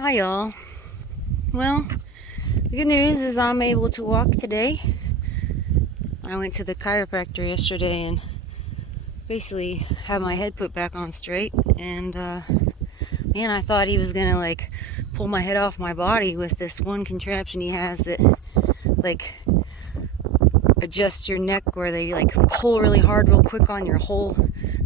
Hi y'all. Well, the good news is I'm able to walk today. I went to the chiropractor yesterday and basically had my head put back on straight, and man, I thought he was gonna like pull my head off my body with this one contraption he has that like adjusts your neck where they like pull really hard real quick on your whole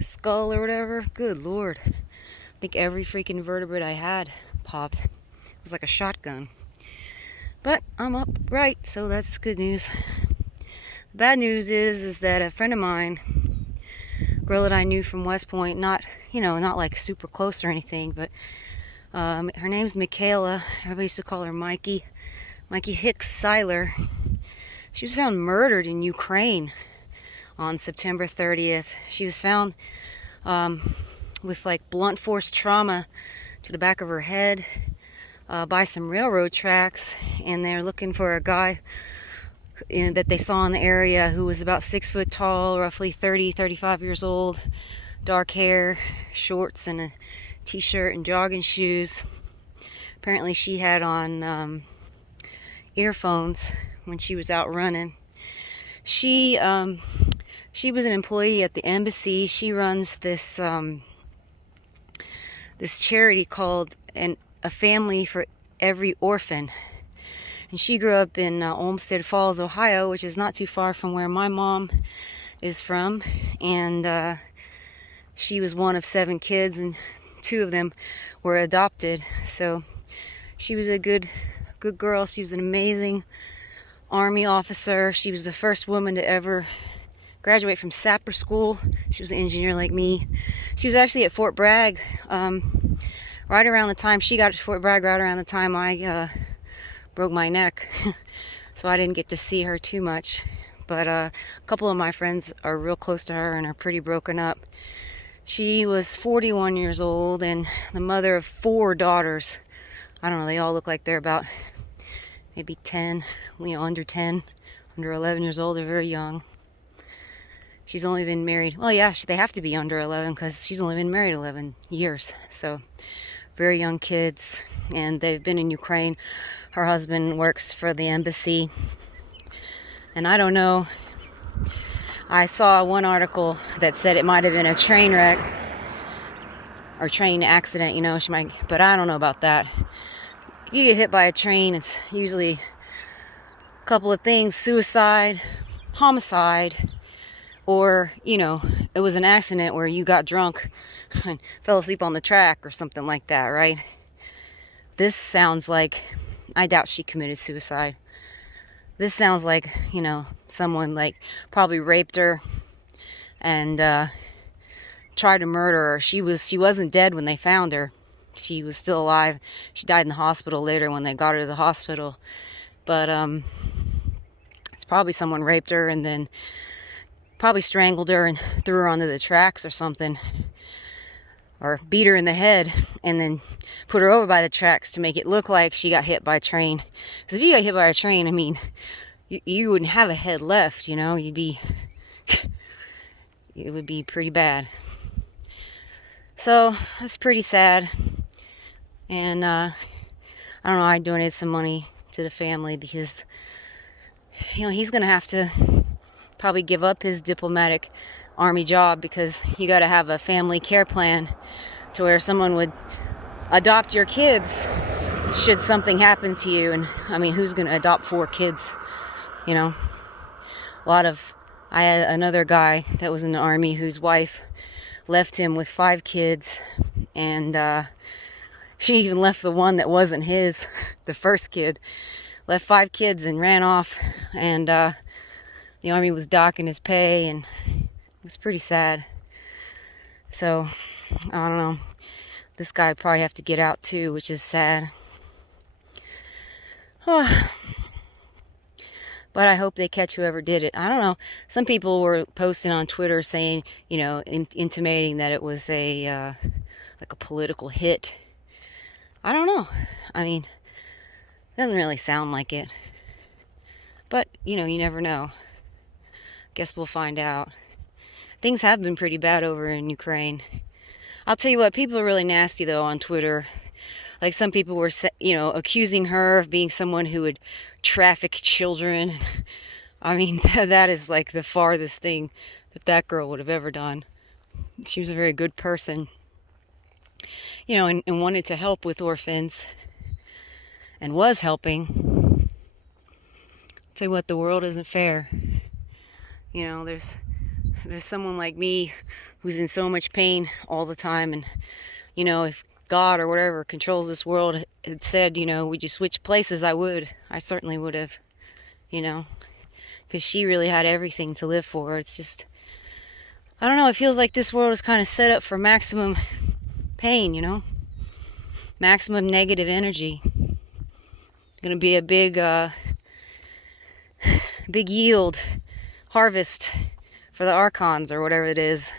skull or whatever. Good lord. I think every freaking vertebrae I had popped. It was like a shotgun. But I'm upright, so that's good news. The bad news is that a friend of mine, a girl that I knew from West Point, not like super close or anything, but her name's Michaela. Everybody used to call her Mikey Hicks Seiler. She was found murdered in Ukraine on September 30th. She was found with like blunt force trauma to the back of her head by some railroad tracks, and they're looking for a guy that they saw in the area who was about 6 foot tall, roughly 35 years old, dark hair, shorts, and a t-shirt and jogging shoes. Apparently she had on earphones when she was out running. She was an employee at the embassy. She runs this this charity called A Family for Every Orphan. And she grew up in Olmsted Falls, Ohio, which is not too far from where my mom is from. And she was one of 7 kids, and 2 of them were adopted. So she was a good girl. She was an amazing Army officer. She was the first woman to ever graduate from sapper school. She was an engineer like me. She was actually at Fort Bragg right around the time she got to Fort Bragg, right around the time I broke my neck. So I didn't get to see her too much. But a couple of my friends are real close to her and are pretty broken up. She was 41 years old and the mother of 4 daughters. I don't know, they all look like they're about maybe 10, under 10, under 11 years old. They're very young. She's only been married, well, yeah, they have to be under 11 because she's only been married 11 years. So very young kids, and they've been in Ukraine. Her husband works for the embassy. And I don't know, I saw one article that said it might have been a train wreck or train accident, but I don't know about that. If you get hit by a train, it's usually a couple of things: suicide, homicide, or, it was an accident where you got drunk and fell asleep on the track or something like that, right? This sounds like, I doubt she committed suicide. This sounds like, someone like probably raped her and tried to murder her. She wasn't dead when they found her. She was still alive. She died in the hospital later when they got her to the hospital. But it's probably someone raped her and then probably strangled her and threw her onto the tracks or something, or beat her in the head and then put her over by the tracks to make it look like she got hit by a train. Because if you got hit by a train, I mean, you wouldn't have a head left, it would be pretty bad. So that's pretty sad. And I don't know, I donated some money to the family because he's gonna have to probably give up his diplomatic Army job, because you got to have a family care plan to where someone would adopt your kids should something happen to you. And I mean, who's going to adopt 4 kids? I had another guy that was in the Army whose wife left him with 5 kids, and she even left the one that wasn't his, the first kid, left 5 kids and ran off. And the Army was docking his pay, and it was pretty sad. So, I don't know. This guy would probably have to get out too, which is sad. But I hope they catch whoever did it. I don't know. Some people were posting on Twitter saying, intimating that it was a like a political hit. I don't know. I mean, it doesn't really sound like it. But, you never know. Guess we'll find out. Things have been pretty bad over in Ukraine. I'll tell you what, people are really nasty though on Twitter. Like some people were, accusing her of being someone who would traffic children. I mean, that is like the farthest thing that girl would have ever done. She was a very good person, and wanted to help with orphans and was helping. I'll tell you what, the world isn't fair. There's someone like me who's in so much pain all the time, and if God or whatever controls this world had said, would you switch places, I certainly would have, because she really had everything to live for. It's just, I don't know, it feels like this world is kind of set up for maximum pain, maximum negative energy. Going to be a big yield harvest for the archons or whatever it is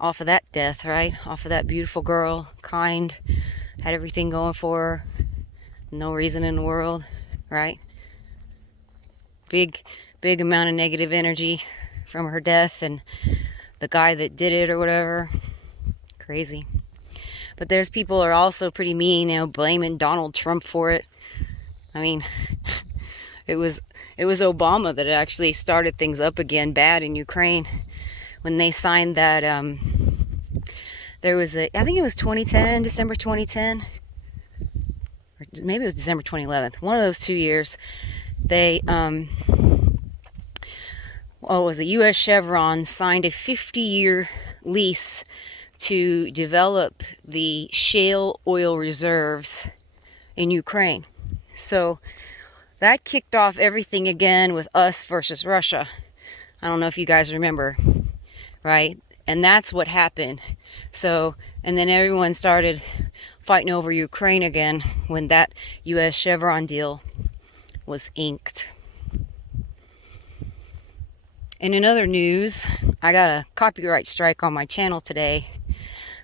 off of that death, right? Off of that beautiful girl, kind, had everything going for her, no reason in the world, right? Big amount of negative energy from her death and the guy that did it or whatever. Crazy. But there's people who are also pretty mean, blaming Donald Trump for it. I mean, it was Obama that actually started things up again bad in Ukraine when they signed that. There was I think it was 2010, December 2010, or maybe it was December 2011. One of those 2 years, they was the U.S. Chevron signed a 50-year lease to develop the shale oil reserves in Ukraine. So that kicked off everything again with us versus Russia. I don't know if you guys remember, right? And that's what happened. So, and then everyone started fighting over Ukraine again when that U.S. Chevron deal was inked. And in other news, I got a copyright strike on my channel today.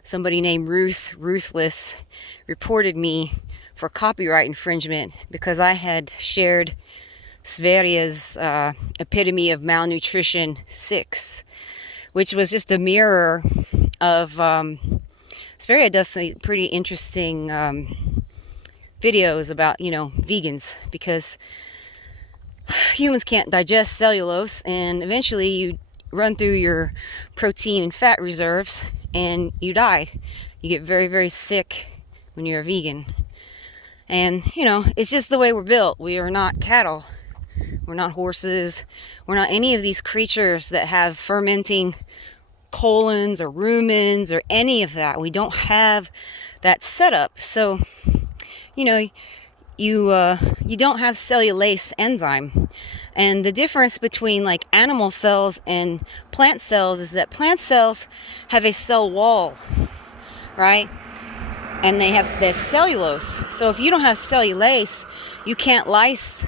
Somebody named Ruthless reported me for copyright infringement because I had shared Sveria's Epitome of Malnutrition 6, which was just a mirror of... Sveria does some pretty interesting videos about, vegans, because humans can't digest cellulose, and eventually you run through your protein and fat reserves and you die. You get very, very sick when you're a vegan. And, it's just the way we're built. We are not cattle. We're not horses. We're not any of these creatures that have fermenting colons or rumens or any of that. We don't have that setup. So, you don't have cellulase enzyme. And the difference between like animal cells and plant cells is that plant cells have a cell wall, right? And they have cellulose. So if you don't have cellulase, you can't lyse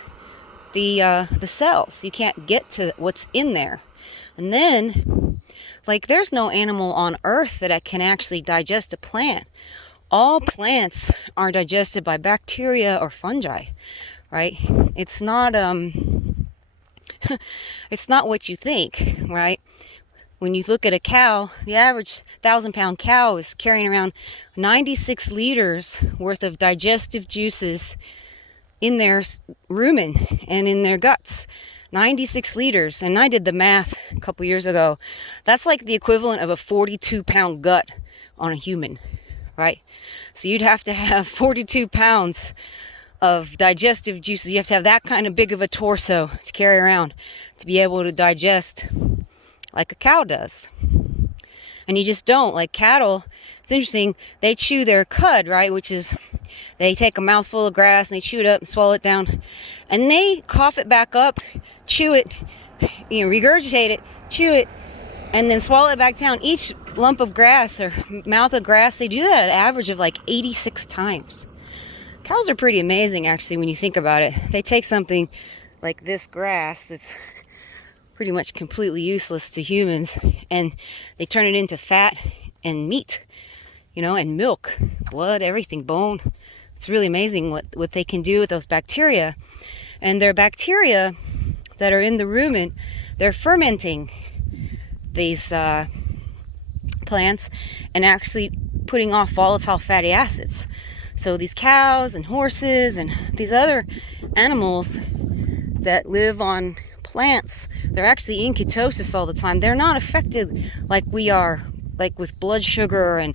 the cells. You can't get to what's in there. And then, there's no animal on earth that can actually digest a plant. All plants are digested by bacteria or fungi, right? It's not it's not what you think, right? When you look at a cow, the average 1,000-pound cow is carrying around 96 liters worth of digestive juices in their rumen and in their guts. 96 liters. And I did the math a couple years ago. That's like the equivalent of a 42-pound gut on a human, right? So you'd have to have 42 pounds of digestive juices. You have to have that kind of big of a torso to carry around to be able to digest like a cow does. And you just don't. Like cattle, it's interesting, they chew their cud, right? Which is, they take a mouthful of grass and they chew it up and swallow it down. And they cough it back up, chew it, regurgitate it, chew it, and then swallow it back down. Each lump of grass or mouth of grass, they do that at an average of 86 times. Cows are pretty amazing, actually, when you think about it. They take something like this grass that's pretty much completely useless to humans, and they turn it into fat and meat, and milk, blood, everything, bone. It's really amazing what they can do with those bacteria. And their bacteria that are in the rumen, they're fermenting these plants and actually putting off volatile fatty acids. So these cows and horses and these other animals that live on plants, they're actually in ketosis all the time. They're not affected like we are, like with blood sugar. And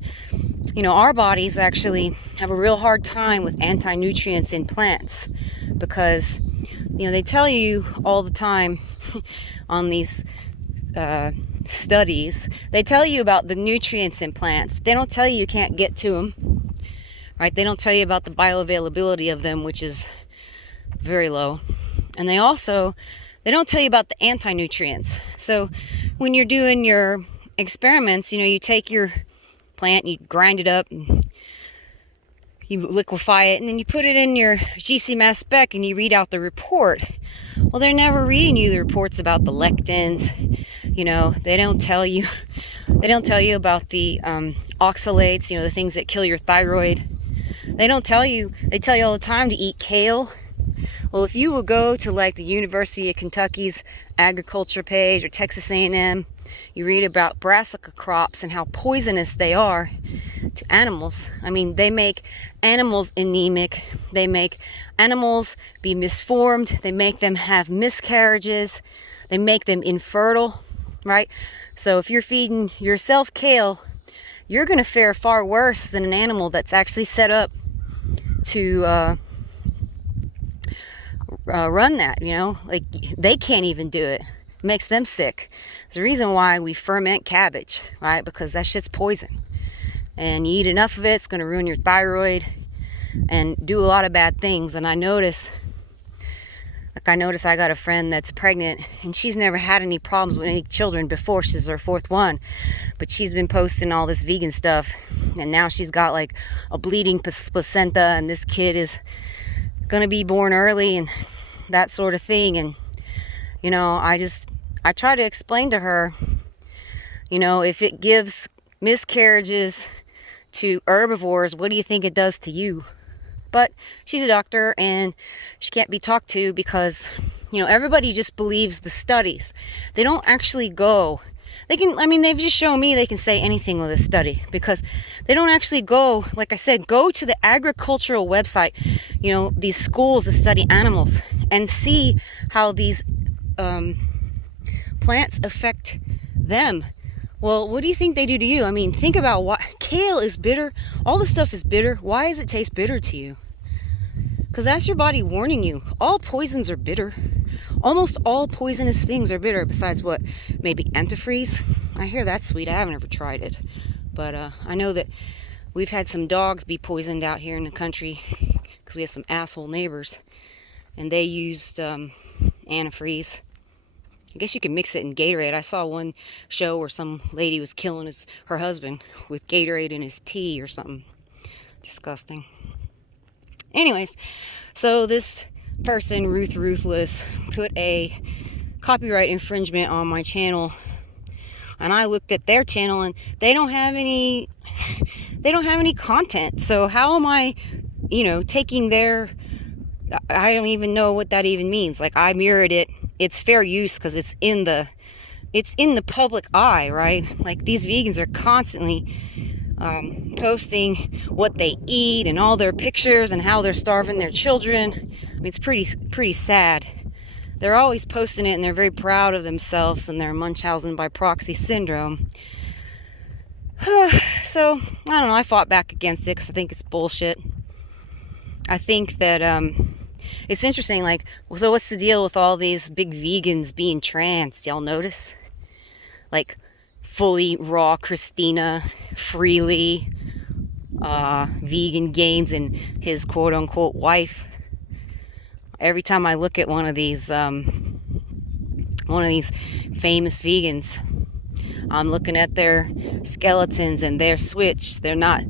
our bodies actually have a real hard time with anti-nutrients in plants, because they tell you all the time on these studies, they tell you about the nutrients in plants, but they don't tell you can't get to them, right? They don't tell you about the bioavailability of them, which is very low. And they don't tell you about the anti-nutrients. So when you're doing your experiments, you take your plant, you grind it up, and you liquefy it, and then you put it in your GC mass spec and you read out the report. Well, they're never reading you the reports about the lectins. They don't tell you about the oxalates, the things that kill your thyroid. They tell you all the time to eat kale. Well, if you will go to like the University of Kentucky's agriculture page or Texas A&M, you read about brassica crops and how poisonous they are to animals. I mean, they make animals anemic. They make animals be misformed. They make them have miscarriages. They make them infertile, right? So if you're feeding yourself kale, you're going to fare far worse than an animal that's actually set up to run that, like they can't even do it. It makes them sick. There's a reason why we ferment cabbage, right? Because that shit's poison. And you eat enough of it, it's going to ruin your thyroid and do a lot of bad things. And I notice I got a friend that's pregnant, and she's never had any problems with any children before. She's her fourth one, but she's been posting all this vegan stuff, and now she's got like a bleeding placenta, and this kid is gonna be born early and that sort of thing. And I try to explain to her, if it gives miscarriages to herbivores, what do you think it does to you? But she's a doctor and she can't be talked to because, everybody just believes the studies. They don't actually go. They've just shown me they can say anything with a study, because they don't actually go, like I said, go to the agricultural website, these schools that study animals, and see how these plants affect them. Well, what do you think they do to you? I mean, think about what kale is bitter. All this stuff is bitter. Why does it taste bitter to you? Because that's your body warning you. All poisons are bitter. Almost all poisonous things are bitter, besides what? Maybe antifreeze. I hear that's sweet. I haven't ever tried it. But I know that we've had some dogs be poisoned out here in the country because we have some asshole neighbors. And they used antifreeze. I guess you can mix it in Gatorade. I saw one show where some lady was killing her husband with Gatorade in his tea or something. Disgusting. Anyways, so this person, Ruth Ruthless, put a copyright infringement on my channel. And I looked at their channel and they don't have any content. So how am I, taking their, I don't even know what that even means. Like, I mirrored it. It's fair use because it's in the public eye, right? Like, these vegans are constantly posting what they eat and all their pictures and how they're starving their children. I mean, it's pretty sad. They're always posting it and they're very proud of themselves and their Munchausen by proxy syndrome. So, I don't know, I fought back against it because I think it's bullshit. I think that it's interesting, like, so what's the deal with all these big vegans being trans? Y'all notice? Like, fully raw Christina, freely, vegan Gaines and his quote-unquote wife. Every time I look at one of these famous vegans, I'm looking at their skeletons and their switch. They're not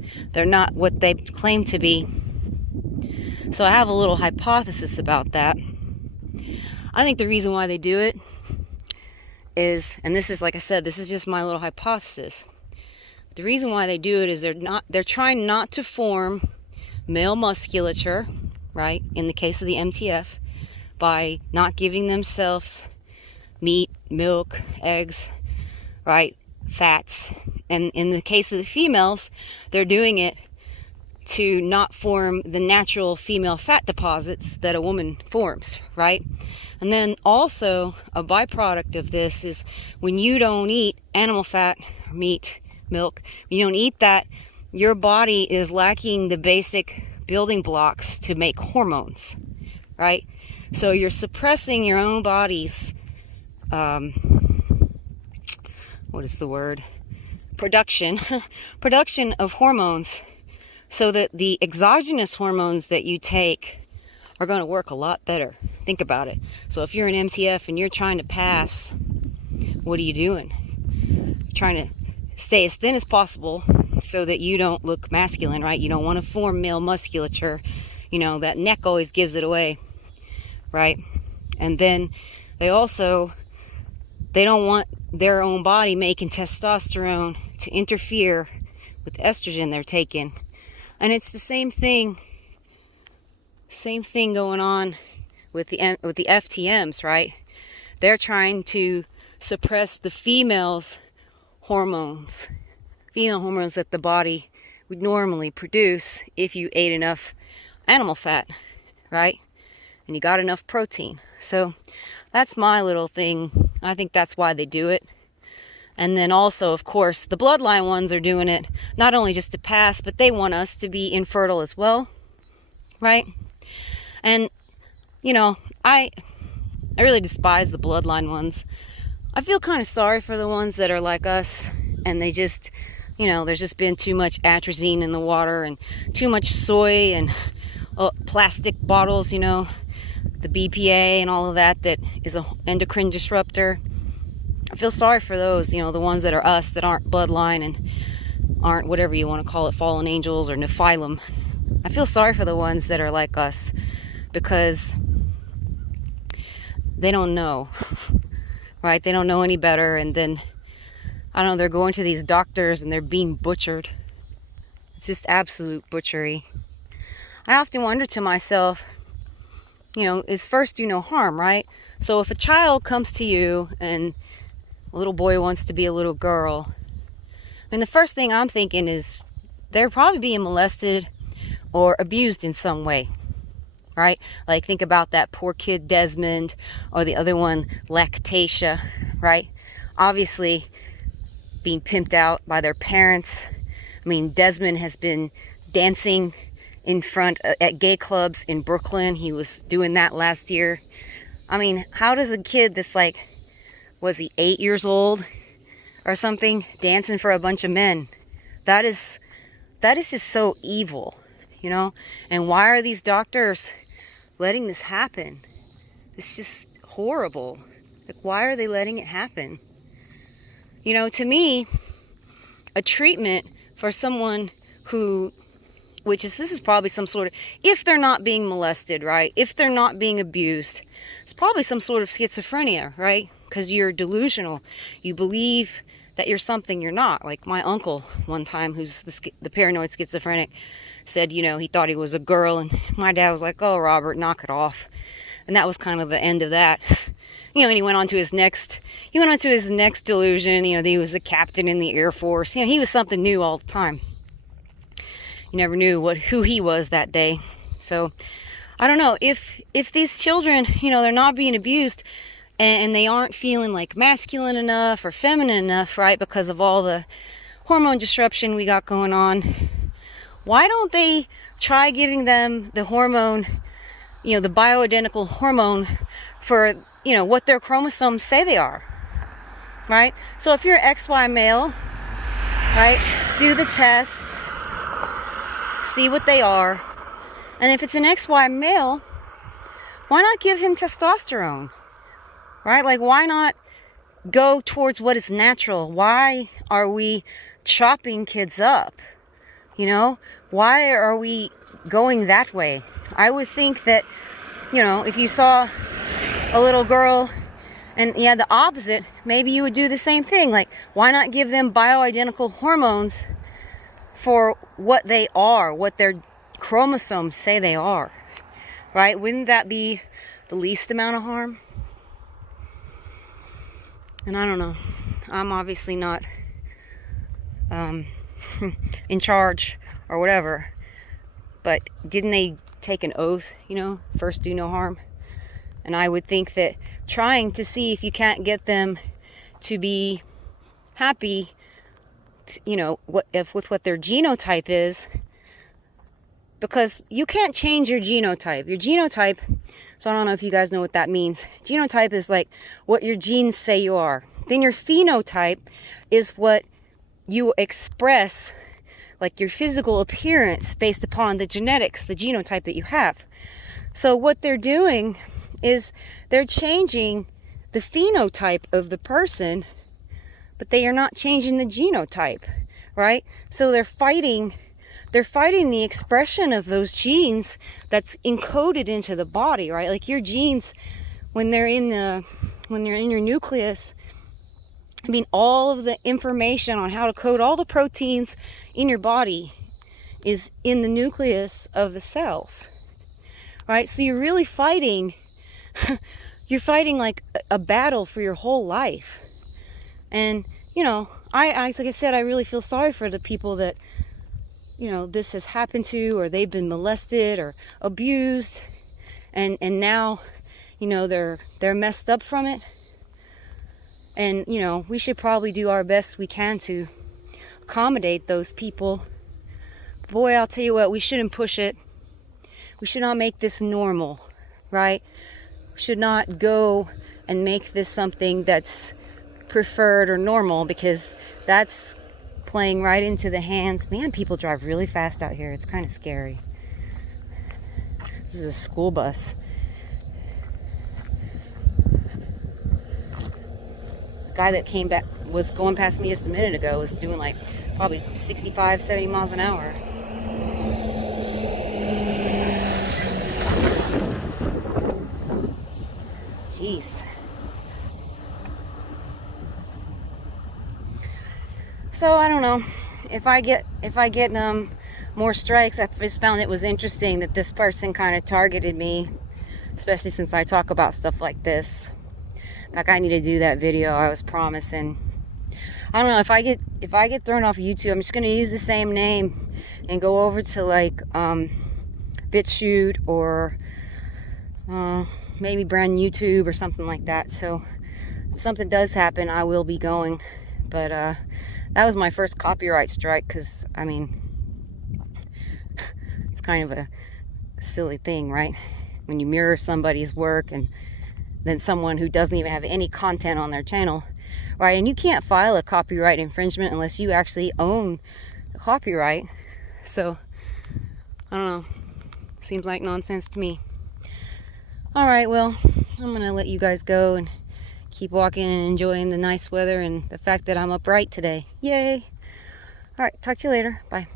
what they claim to be. So I have a little hypothesis about that. I think the reason why they do it is, and this is, like I said, this is just my little hypothesis. The reason why they do it is they're trying not to form male musculature, right? In the case of the MTF, by not giving themselves meat, milk, eggs, right? Fats. And in the case of the females, they're doing it to not form the natural female fat deposits that a woman forms, right? And then also a byproduct of this is when you don't eat animal fat, meat, milk, when you don't eat that, your body is lacking the basic building blocks to make hormones, right? So you're suppressing your own body's, production of hormones, so that the exogenous hormones that you take are going to work a lot better. Think about it. So if you're an MTF and you're trying to pass, what are you doing? You're trying to stay as thin as possible so that you don't look masculine, right? You don't want to form male musculature. You know, that neck always gives it away, right? And then they don't want their own body making testosterone to interfere with estrogen they're taking. And it's the same thing going on with the FTMs, right? They're trying to suppress the female hormones that the body would normally produce if you ate enough animal fat, right? And you got enough protein. So that's my little thing. I think that's why they do it. And then also, of course, the bloodline ones are doing it not only just to pass, but they want us to be infertile as well, right? And, you know, I really despise the bloodline ones. I feel kind of sorry for the ones that are like us, and they just, you know, there's just been too much atrazine in the water and too much soy and plastic bottles, you know, the BPA and all of that is an endocrine disruptor. I feel sorry for those, you know, the ones that are us, that aren't bloodline and aren't whatever you want to call it, fallen angels or Nephilim. I feel sorry for the ones that are like us because they don't know, right? They don't know any better. And then, I don't know, they're going to these doctors and they're being butchered. It's just absolute butchery. I often wonder to myself, you know, is first do no harm, right? So if a child comes to you and a little boy wants to be a little girl, I mean, the first thing I'm thinking is they're probably being molested or abused in some way, right? Like, think about that poor kid Desmond, or the other one, Lactatia, right? Obviously being pimped out by their parents. I mean, Desmond has been dancing in front at gay clubs in Brooklyn. He was doing that last year. I mean, how does a kid that's like, was he 8 years old or something, dancing for a bunch of men? That is just so evil, you know? And why are these doctors letting this happen? It's just horrible. Like, why are they letting it happen? You know, to me, a treatment for someone who, this is probably some sort of, if they're not being molested, right? If they're not being abused, it's probably some sort of schizophrenia, right? Because you're delusional. You believe that you're something you're not. Like my uncle one time, who's the paranoid schizophrenic, said, you know, he thought he was a girl, and my dad was like, oh, Robert, knock it off. And that was kind of the end of that. You know, and he went on to his next delusion, you know, that he was a captain in the Air Force. You know, he was something new all the time. You never knew who he was that day. So, I don't know, if these children, you know, they're not being abused, and they aren't feeling like masculine enough or feminine enough, right, because of all the hormone disruption we got going on, why don't they try giving them the hormone, you know, the bioidentical hormone for, you know, what their chromosomes say they are, right? So if you're XY male, right, do the tests, see what they are, and if it's an XY male, why not give him testosterone? Right? Like, why not go towards what is natural? Why are we chopping kids up? You know, why are we going that way? I would think that, you know, if you saw a little girl and you had the opposite, maybe you would do the same thing. Like, why not give them bioidentical hormones for what they are, what their chromosomes say they are, right? Wouldn't that be the least amount of harm? And I don't know. I'm obviously not in charge or whatever. but didn't they take an oath, first do no harm? And I would think that trying to see if you can't get them to be happy, with what their genotype is, because you can't change your genotype. Your genotype, so I don't know if you guys know what that means. Genotype is like what your genes say you are. Then your phenotype is what you express, like your physical appearance based upon the genetics, the genotype that you have. So what they're doing is they're changing the phenotype of the person, but they are not changing the genotype, right? So they're fighting the expression of those genes that's encoded into the body, right? Like your genes, when they're in your nucleus, all of the information on how to code all the proteins in your body is in the nucleus of the cells, right? So you're really fighting like a battle for your whole life. And, like I said, I really feel sorry for the people that, this has happened to, or they've been molested or abused, and now, they're messed up from it. And, we should probably do our best we can to accommodate those people. Boy, I'll tell you what, we shouldn't push it. We should not make this normal, right? We should not go and make this something that's preferred or normal, because that's playing right into the hands. Man, people drive really fast out here. It's kind of scary. This is a school bus. The guy that came back was going past me just a minute ago was doing like probably 65, 70 miles an hour. Jeez. So I don't know if I get more strikes. I just found it was interesting that this person kind of targeted me, especially since I talk about stuff like this. Like, I need to do that video I was promising. I don't know, if I get thrown off YouTube, I'm just gonna use the same name and go over to like BitChute or maybe brand YouTube or something like that. So if something does happen, I will be going. But that was my first copyright strike, because it's kind of a silly thing, right? When you mirror somebody's work and then someone who doesn't even have any content on their channel, right? And you can't file a copyright infringement unless you actually own the copyright. So I don't know, seems like nonsense to me. All right, well, I'm gonna let you guys go and keep walking and enjoying the nice weather and the fact that I'm upright today. Yay! All right, talk to you later. Bye.